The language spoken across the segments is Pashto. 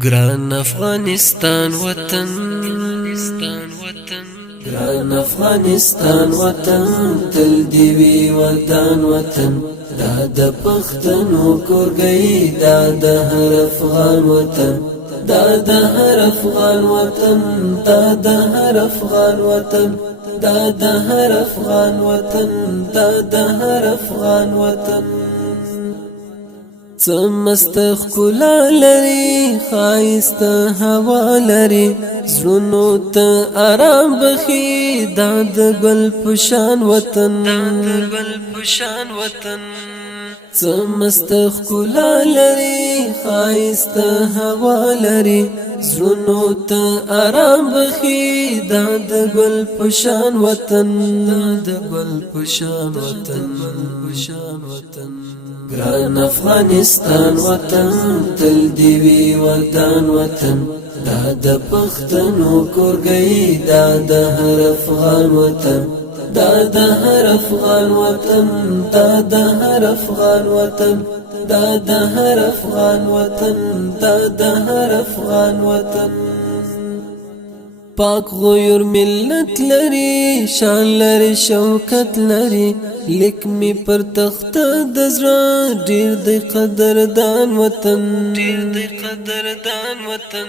گران افغانستان وطن، گران افغانستان وطن، تل دی وی ودان وطن. دا د پښتنو کورګی، دا د هر افغان وطن، دا د هر افغان وطن، دا د هر افغان وطن، دا د هر افغان وطن، دا د هر افغان وطن. سمست خلا لري، خایست هوا لري، زړونو ته آرام بخي، دا د ګل پشان وطن، دا د ګل پشان وطن. سمست خلا لري، خایست هوا لري، زړونو ته آرام بخي، دا د ګل پشان وطن، دا د ګل پشان وطن، پشان وطن. گران افغانستان وطن، تل دی وی ودان وطن، دا د پښتنو کورګی، دا د هر افغان وطن، دا د هر افغان وطن، دا د هر افغان وطن، دا د هر افغان وطن، دا د هر افغان وطن. پاک غویر ملت لري، شان لري، شوکت لري، لیک می پر تخت د زړه، ډیر د قدردان وطن، ډیر د قدردان وطن.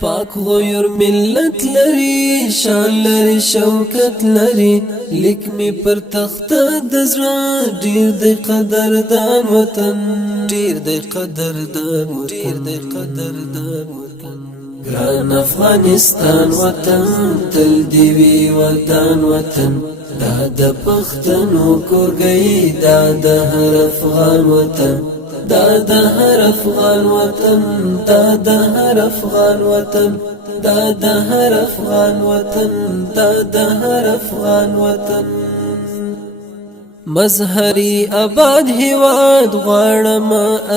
پاک غویر ملت لري، شان لري، شوکت لري، لیک می پر تخت د زړه، ډیر د قدردان وطن، ډیر د قدردان وطن، ډیر د قدردان وطن. گران افغانستان وطن، تل دی وی ودان وطن، دا د پښتنو کورګی، دا د هر افغان وطن، دا د هر افغان وطن، دا د هر افغان وطن، دا د هر افغان وطن، دا د هر افغان وطن. مظهری آباد هیواد غواړم،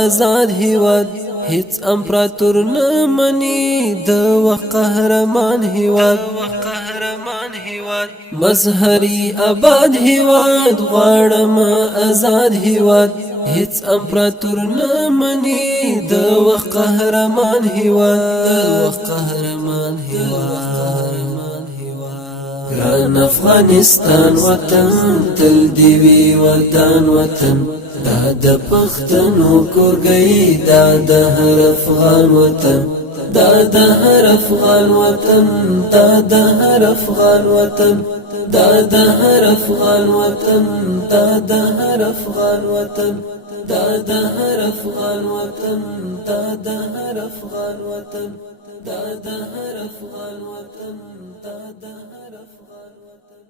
آزاد هیواد، هیڅ امپراتور نه مني، د وخت قهرمان هیواد، مظهری آباد هیواد غواړم، آزاد هیواد، هیڅ امپراتور نه مني، د وخت قهرمان هیواد، د وخت قهرمان هیواد. گران افغانستان وطن، تل دی وی ودان وطن، دا د پښتنو کورګی، دا د هر افغان وطن، دا د هر افغان وطن، دا د هر افغان وطن، دا د هر افغان وطن، دا د هر افغان وطن، دا د هر افغان وطن، دا د هر افغان وطن، دا د هر افغان وطن، دا د هر افغان وطن.